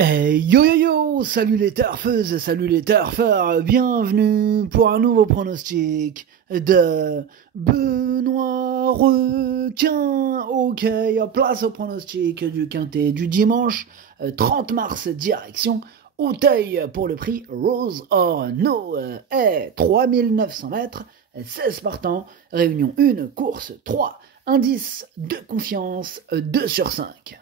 Hey yo yo yo, salut les turfeuses, salut les turfeurs, bienvenue pour un nouveau pronostic de Benoît Requin. Ok, place au pronostic du quintet du dimanche 30 mars, direction Auteuil pour le prix Rose or No, 3900 mètres, 16 partants, réunion 1, course 3, indice de confiance 2 sur 5.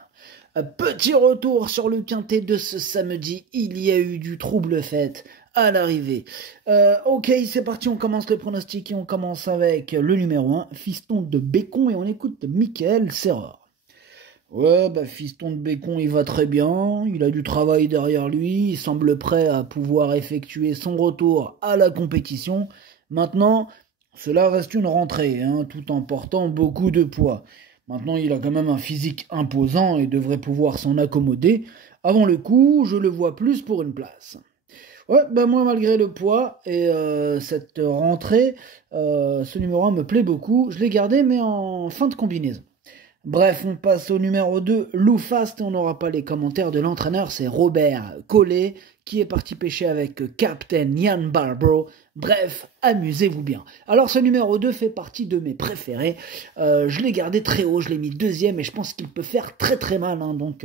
Petit retour sur le quintet de ce samedi, il y a eu du trouble fait à l'arrivée. Ok, c'est parti, on commence le pronostic et on commence avec le numéro 1, Fiston de Bécon, et on écoute Michael Serreur. Ouais, Fiston de Bécon, il va très bien, il a du travail derrière lui, il semble prêt à pouvoir effectuer son retour à la compétition. Maintenant, cela reste une rentrée, tout en portant beaucoup de poids. Maintenant, il a quand même un physique imposant et devrait pouvoir s'en accommoder. Avant le coup, je le vois plus pour une place. Ouais, moi, malgré le poids et cette rentrée, ce numéro 1 me plaît beaucoup. Je l'ai gardé, mais en fin de combinaison. Bref, on passe au numéro 2, Lou Fast, et on n'aura pas les commentaires de l'entraîneur, c'est Robert Collet, qui est parti pêcher avec Captain Ian Barbro. Bref, amusez-vous bien. Alors ce numéro 2 fait partie de mes préférés, je l'ai gardé très haut, je l'ai mis deuxième, et je pense qu'il peut faire très très mal, donc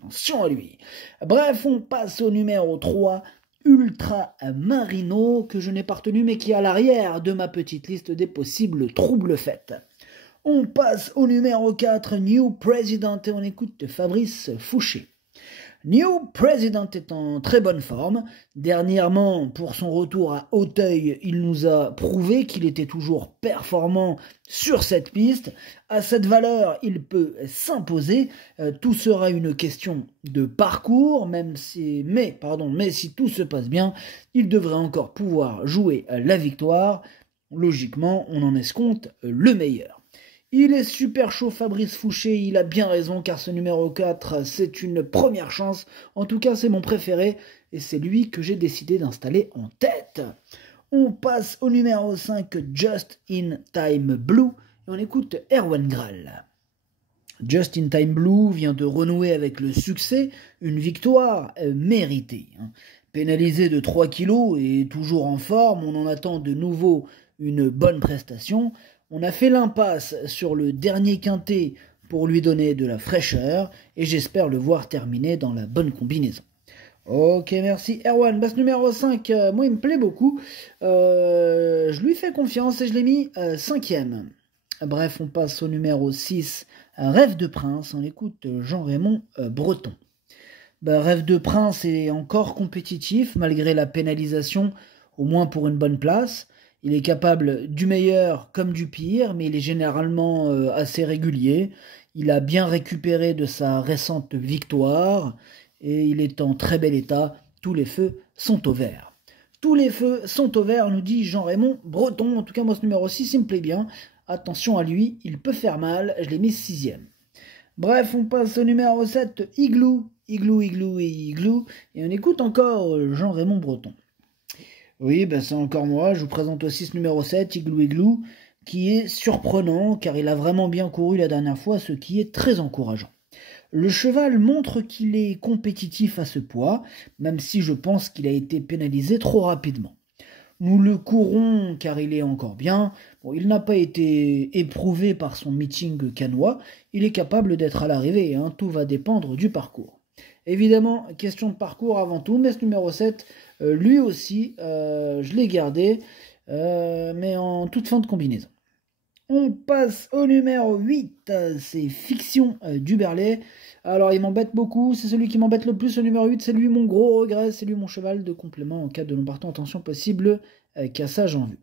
attention à lui. Bref, on passe au numéro 3, Ultra Marino, que je n'ai pas retenu, mais qui est à l'arrière de ma petite liste des possibles troubles faits. On passe au numéro 4, New President, et on écoute Fabrice Fouché. New President est en très bonne forme. Dernièrement, pour son retour à Auteuil, il nous a prouvé qu'il était toujours performant sur cette piste. À cette valeur, il peut s'imposer. Tout sera une question de parcours, mais si tout se passe bien, il devrait encore pouvoir jouer la victoire. Logiquement, on en escompte le meilleur. Il est super chaud, Fabrice Fouché, il a bien raison, car ce numéro 4, c'est une première chance. En tout cas, c'est mon préféré, et c'est lui que j'ai décidé d'installer en tête. On passe au numéro 5, Just in Time Blue, et on écoute Erwan Graal. Just in Time Blue vient de renouer avec le succès, une victoire méritée. Pénalisé de 3 kilos et toujours en forme, on en attend de nouveau une bonne prestation. On a fait l'impasse sur le dernier quintet pour lui donner de la fraîcheur et j'espère le voir terminer dans la bonne combinaison. Ok, merci Erwan. Ce numéro 5, moi il me plaît beaucoup. Je lui fais confiance et je l'ai mis 5e. Bref, on passe au numéro 6, Rêve de Prince. On écoute Jean-Raymond Breton. Rêve de Prince est encore compétitif malgré la pénalisation, au moins pour une bonne place. Il est capable du meilleur comme du pire, mais il est généralement assez régulier. Il a bien récupéré de sa récente victoire et il est en très bel état. Tous les feux sont au vert. Tous les feux sont au vert, nous dit Jean-Raymond Breton. En tout cas, moi, ce numéro 6, il me plaît bien. Attention à lui, il peut faire mal. Je l'ai mis 6e. Bref, on passe au numéro 7, Igloo. Igloo. Et on écoute encore Jean-Raymond Breton. Oui, c'est encore moi, je vous présente aussi ce numéro 7, Igloo, qui est surprenant, car il a vraiment bien couru la dernière fois, ce qui est très encourageant. Le cheval montre qu'il est compétitif à ce poids, même si je pense qu'il a été pénalisé trop rapidement. Nous le courons car il est encore bien. Il n'a pas été éprouvé par son meeting canois, il est capable d'être à l'arrivée, tout va dépendre du parcours. Évidemment, question de parcours avant tout, mais ce numéro 7, lui aussi, je l'ai gardé, mais en toute fin de combinaison. On passe au numéro 8, c'est Fiction du Berlay. Alors il m'embête beaucoup, c'est celui qui m'embête le plus, le numéro 8, c'est lui mon gros regret, c'est lui mon cheval de complément en cas de non partant, attention possible, cassage en vue.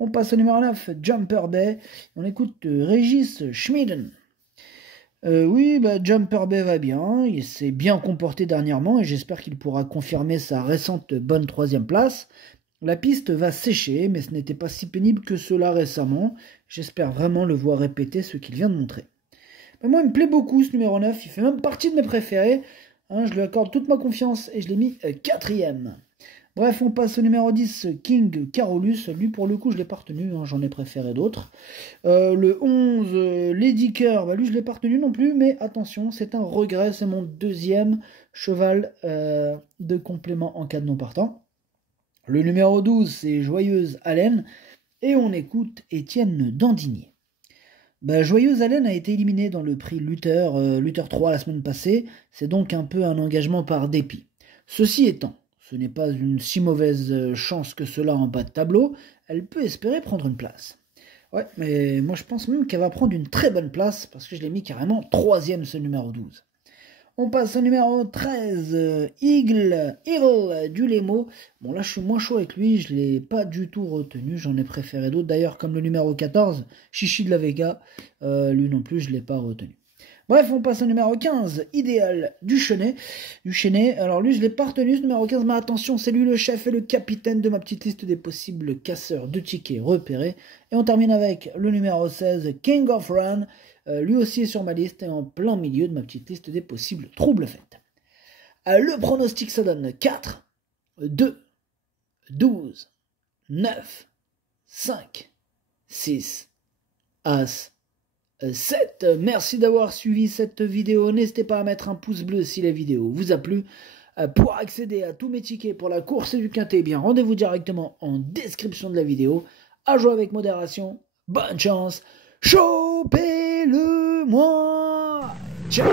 On passe au numéro 9, Jumper Bay, on écoute Régis Schmiden. Jumper Bay va bien, il s'est bien comporté dernièrement et j'espère qu'il pourra confirmer sa récente bonne 3e place. La piste va sécher, mais ce n'était pas si pénible que cela récemment. J'espère vraiment le voir répéter ce qu'il vient de montrer. Moi, il me plaît beaucoup ce numéro 9, il fait même partie de mes préférés. Je lui accorde toute ma confiance et je l'ai mis 4e. Bref, on passe au numéro 10, King Carolus. Lui, pour le coup, je l'ai pas retenu, hein, j'en ai préféré d'autres. Le 11, Lady Kerr, lui, je l'ai pas retenu non plus, mais attention, c'est un regret, c'est mon deuxième cheval de complément en cas de non partant. Le numéro 12, c'est Joyeuse Haleine, et on écoute Étienne Dandinier. Joyeuse Haleine a été éliminé dans le prix Luther 3 la semaine passée, c'est donc un peu un engagement par dépit. Ceci étant, ce n'est pas une si mauvaise chance que cela en bas de tableau, elle peut espérer prendre une place. Ouais, mais moi je pense même qu'elle va prendre une très bonne place, parce que je l'ai mis carrément 3e ce numéro 12. On passe au numéro 13, Eagle du Lemo. Bon là je suis moins chaud avec lui, je ne l'ai pas du tout retenu, j'en ai préféré d'autres. D'ailleurs comme le numéro 14, Chichi de la Vega, lui non plus je ne l'ai pas retenu. Bref, on passe au numéro 15, Idéal du Chenet. Alors lui, je ne l'ai pas retenu, ce numéro 15, mais attention, c'est lui le chef et le capitaine de ma petite liste des possibles casseurs de tickets repérés. Et on termine avec le numéro 16, King of Run. Lui aussi est sur ma liste et en plein milieu de ma petite liste des possibles troubles faites. Le pronostic, ça donne 4, 2, 12, 9, 5, 6, As, 7. Merci d'avoir suivi cette vidéo. N'hésitez pas à mettre un pouce bleu si la vidéo vous a plu. Pour accéder à tous mes tickets pour la course du quintet, rendez-vous directement en description de la vidéo. À jouer avec modération. Bonne chance. Chopez-le-moi. Ciao.